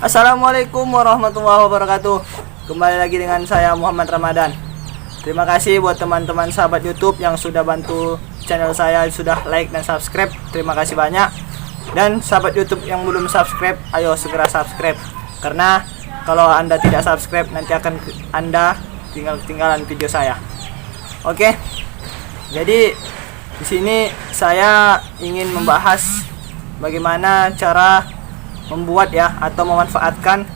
Assalamualaikum warahmatullahi wabarakatuh. Kembali lagi dengan saya Muhammad Ramadan. Terima kasih buat teman-teman sahabat YouTube yang sudah bantu channel saya, sudah like dan subscribe. Terima kasih banyak. Dan sahabat YouTube yang belum subscribe, ayo segera subscribe. Karena kalau Anda tidak subscribe, nanti akan Anda tinggal-tinggalan video saya. Oke. Jadi di sini saya ingin membahas bagaimana cara membuat atau memanfaatkan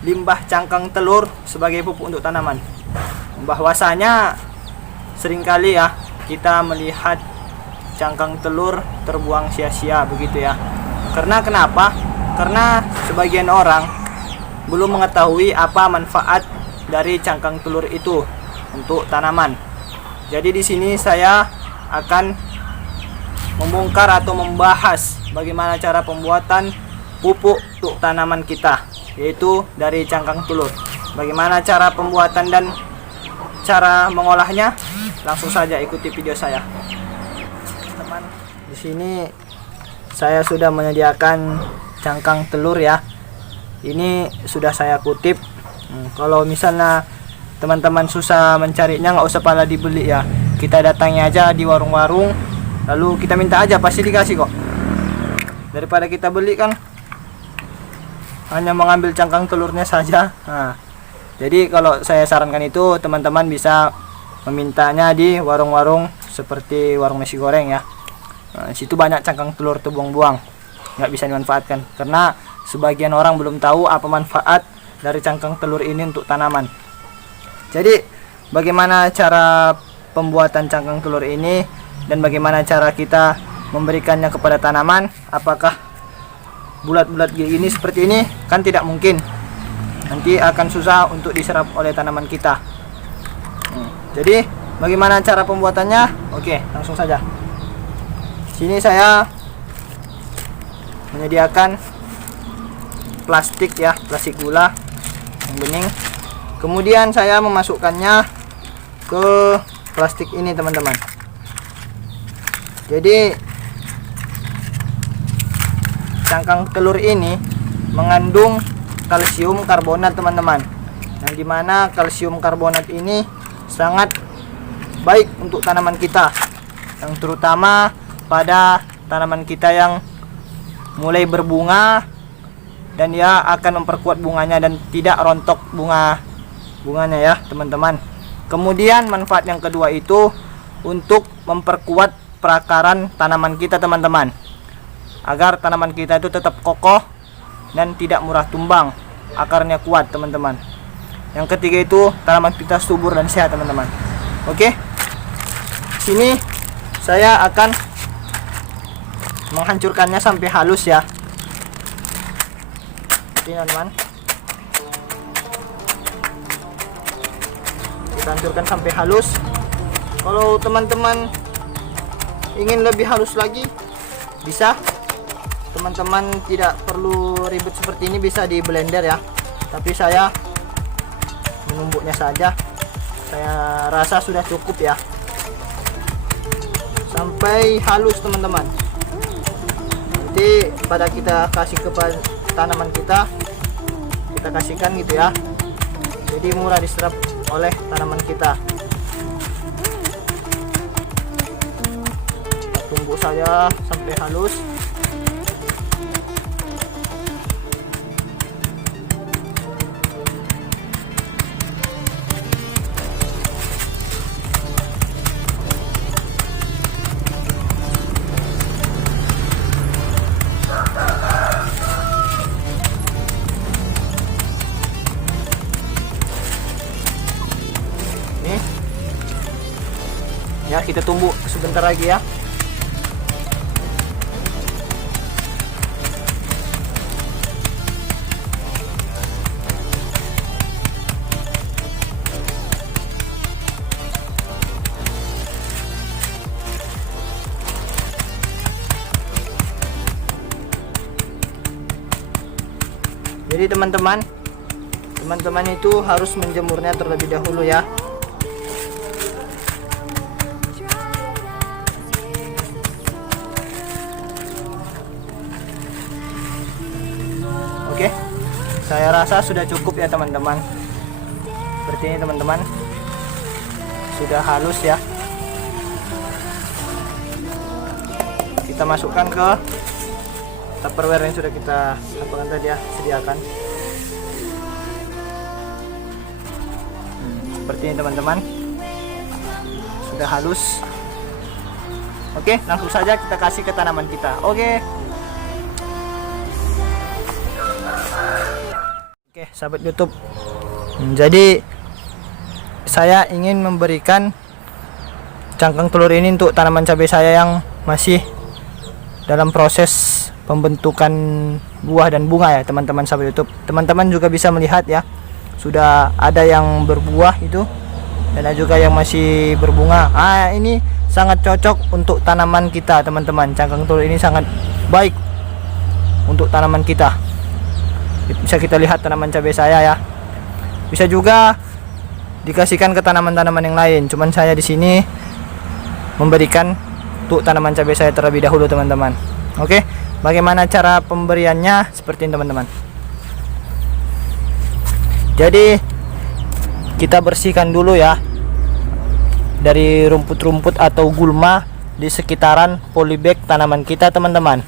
limbah cangkang telur sebagai pupuk untuk tanaman. Bahwasanya seringkali kita melihat cangkang telur terbuang sia-sia begitu ya. Karena kenapa? Karena sebagian orang belum mengetahui apa manfaat dari cangkang telur itu untuk tanaman. Jadi di sini saya akan membongkar atau membahas bagaimana cara pembuatan pupuk untuk tanaman kita, yaitu dari cangkang telur. Bagaimana cara pembuatan dan cara mengolahnya? Langsung saja ikuti video saya. Teman, di sini saya sudah menyediakan cangkang telur ya. Ini sudah saya kutip. Kalau misalnya teman-teman susah mencarinya, nggak usah pada dibeli ya. Kita datangi aja di warung-warung, lalu kita minta aja, pasti dikasih kok. Daripada kita beli kan hanya mengambil cangkang telurnya saja. Jadi kalau saya sarankan itu teman-teman bisa memintanya di warung-warung seperti warung nasi goreng ya. Situ banyak cangkang telur terbuang-buang, nggak bisa dimanfaatkan. Karena sebagian orang belum tahu apa manfaat dari cangkang telur ini untuk tanaman. Jadi bagaimana cara pembuatan cangkang telur ini dan bagaimana cara kita memberikannya kepada tanaman? Apakah bulat-bulat gini seperti ini? Kan tidak mungkin, nanti akan susah untuk diserap oleh tanaman kita. Jadi bagaimana cara pembuatannya? Oke, langsung saja. Sini saya menyediakan plastik plastik gula yang bening. Kemudian saya memasukkannya ke plastik ini teman-teman. Jadi cangkang telur ini mengandung kalsium karbonat teman-teman, yang dimana kalsium karbonat ini sangat baik untuk tanaman kita, yang terutama pada tanaman kita yang mulai berbunga, dan dia akan memperkuat bunganya dan tidak rontok bunganya ya teman-teman. Kemudian manfaat yang kedua itu untuk memperkuat perakaran tanaman kita teman-teman, agar tanaman kita itu tetap kokoh dan tidak mudah tumbang, akarnya kuat teman-teman. Yang ketiga itu tanaman kita subur dan sehat teman-teman. Oke, sini saya akan menghancurkannya sampai halus ya. Ini teman-teman, kita hancurkan sampai halus. Kalau teman-teman ingin lebih halus lagi, bisa. Teman-teman tidak perlu ribet seperti ini, bisa di blender ya. Tapi saya menumbuknya saja. Saya rasa sudah cukup ya. Sampai halus teman-teman. Nanti pada kita kasih ke tanaman kita kasihkan gitu ya. Jadi mudah diserap oleh tanaman kita. Kita tumbuk saja sampai halus. Ya, kita tunggu sebentar lagi ya. Jadi teman-teman itu harus menjemurnya terlebih dahulu ya. Oke. Saya rasa sudah cukup ya teman-teman. Seperti ini teman-teman, sudah halus ya. Kita masukkan ke Tupperware yang sudah kita apakan tadi ya, sediakan. Seperti ini teman-teman, sudah halus. Oke, langsung saja kita kasih ke tanaman kita. Oke, sahabat YouTube, jadi saya ingin memberikan cangkang telur ini untuk tanaman cabai saya yang masih dalam proses pembentukan buah dan bunga ya teman-teman sahabat YouTube. Teman-teman juga bisa melihat ya, sudah ada yang berbuah itu dan ada juga yang masih berbunga. Ini sangat cocok untuk tanaman kita teman-teman. Cangkang telur ini sangat baik untuk tanaman kita. Bisa kita lihat tanaman cabai saya ya. Bisa juga dikasihkan ke tanaman-tanaman yang lain. Cuman saya di sini memberikan untuk tanaman cabai saya terlebih dahulu teman-teman. Oke, bagaimana cara pemberiannya? Seperti ini teman-teman. Jadi kita bersihkan dulu ya dari rumput-rumput atau gulma di sekitaran polybag tanaman kita teman-teman.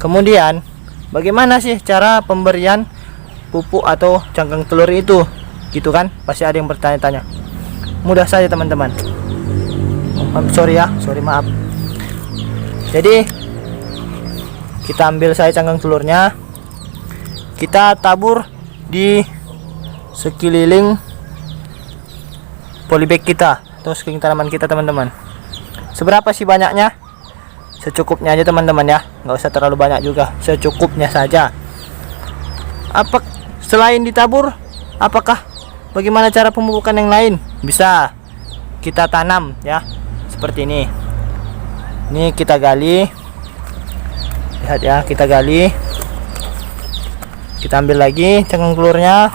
Kemudian bagaimana sih cara pemberian pupuk atau cangkang telur itu? Gitu kan? Pasti ada yang bertanya-tanya. Mudah saja teman-teman. Maaf. Jadi kita ambil saya cangkang telurnya, kita tabur di sekeliling polybag kita atau sekeliling tanaman kita teman-teman. Seberapa sih banyaknya? Secukupnya aja teman-teman ya, nggak usah terlalu banyak juga, secukupnya saja. Selain ditabur, bagaimana cara pemupukan yang lain? Bisa kita tanam ya, seperti ini. Ini kita gali. Lihat ya, kita gali, kita ambil lagi cangkang telurnya,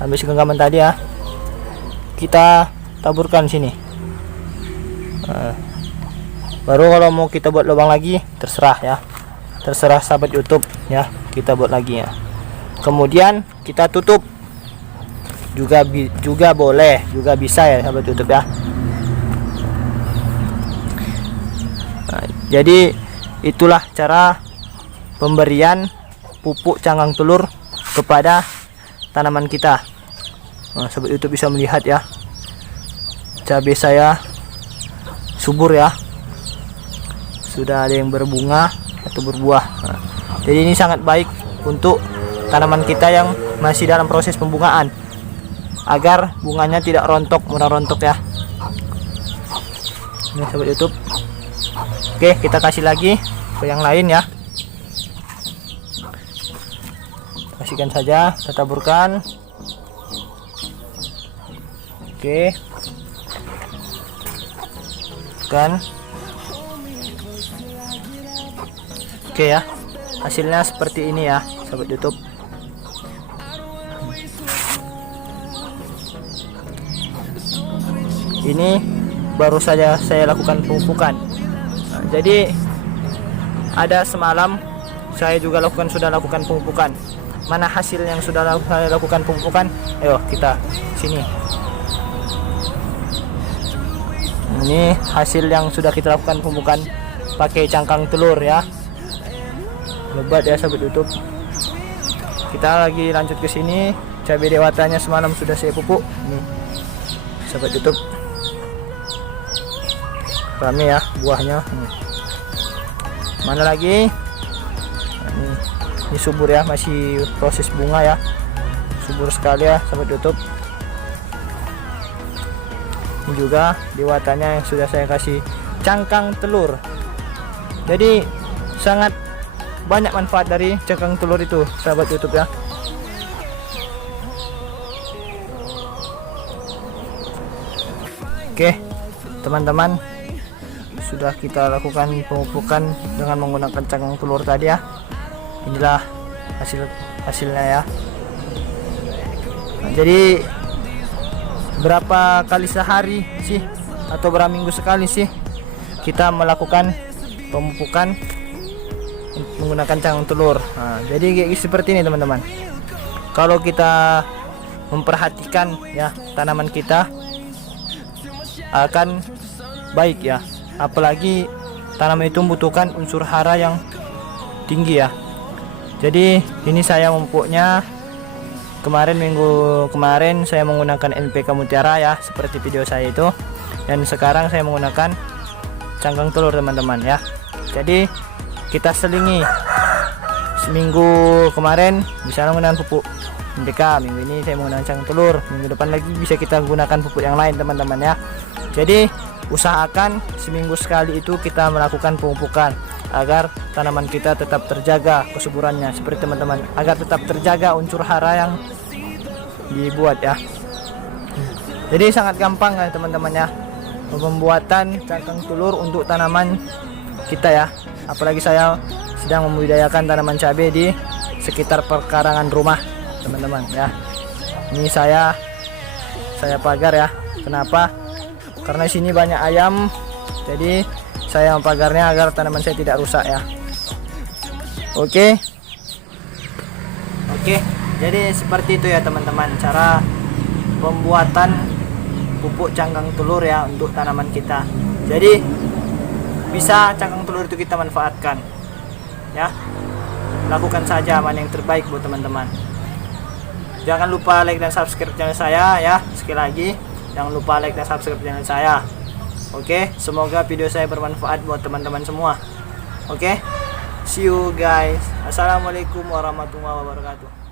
ambil segenggaman tadi ya, kita taburkan sini. Baru kalau mau kita buat lubang lagi, terserah ya, terserah sahabat YouTube ya, kita buat lagi ya. Kemudian kita tutup juga boleh, juga bisa ya sahabat YouTube ya. Jadi itulah cara pemberian pupuk cangkang telur kepada tanaman kita. Sahabat YouTube bisa melihat ya, cabai saya subur ya, sudah ada yang berbunga atau berbuah. Jadi ini sangat baik untuk tanaman kita yang masih dalam proses pembungaan, agar bunganya tidak mudah rontok ya. Ini sahabat YouTube. Oke, kita kasih lagi ke yang lain ya. Kasihkan saja, kita taburkan. Oke. Kan. Oke ya. Hasilnya seperti ini ya, sahabat YouTube. Ini baru saja saya lakukan pemupukan. Jadi ada semalam saya juga sudah lakukan pemupukan. Mana hasil yang sudah saya lakukan pemupukan? Ayo kita sini. Ini hasil yang sudah kita lakukan pemupukan pakai cangkang telur ya. Lebat ya sahabat YouTube. Kita lagi lanjut ke sini. Cabai dewatanya semalam sudah saya pupuk. Nih sahabat YouTube. Rame ya buahnya. Mana lagi? Ini subur ya, masih proses bunga ya, subur sekali ya sahabat YouTube. Ini juga dewatanya yang sudah saya kasih cangkang telur. Jadi sangat banyak manfaat dari cangkang telur itu sahabat YouTube ya. Oke teman-teman, sudah kita lakukan pemupukan dengan menggunakan cangkang telur tadi ya. Inilah hasilnya ya. Nah, jadi berapa kali sehari sih atau berapa minggu sekali sih kita melakukan pemupukan menggunakan cangkang telur. Nah, jadi kayak seperti ini teman-teman. Kalau kita memperhatikan ya tanaman kita akan baik ya. Apalagi tanaman itu membutuhkan unsur hara yang tinggi ya. Jadi ini saya memupuknya minggu kemarin saya menggunakan NPK Mutiara ya, seperti video saya itu. Dan sekarang saya menggunakan cangkang telur teman-teman ya. Jadi kita selingi, seminggu kemarin bisa menggunakan pupuk NPK, minggu ini saya menggunakan cangkang telur, minggu depan lagi bisa kita gunakan pupuk yang lain teman-teman ya. Jadi usahakan seminggu sekali itu kita melakukan pemupukan agar tanaman kita tetap terjaga kesuburannya, seperti teman-teman, agar tetap terjaga unsur hara yang dibuat ya. Jadi sangat gampang ya teman-teman ya, pembuatan cangkang telur untuk tanaman kita ya. Apalagi saya sedang membudidayakan tanaman cabai di sekitar perkarangan rumah teman-teman ya. Ini saya pagar ya. Kenapa? Karena sini banyak ayam, jadi saya mempagarnya agar tanaman saya tidak rusak ya. Oke, jadi seperti itu ya teman-teman, cara pembuatan pupuk cangkang telur ya untuk tanaman kita. Jadi bisa cangkang telur itu kita manfaatkan ya. Lakukan saja mana yang terbaik buat teman-teman. Jangan lupa like dan subscribe channel saya ya. Sekali lagi, jangan lupa like dan subscribe channel saya. Oke, semoga video saya bermanfaat buat teman-teman semua. Oke, see you guys. Assalamualaikum warahmatullahi wabarakatuh.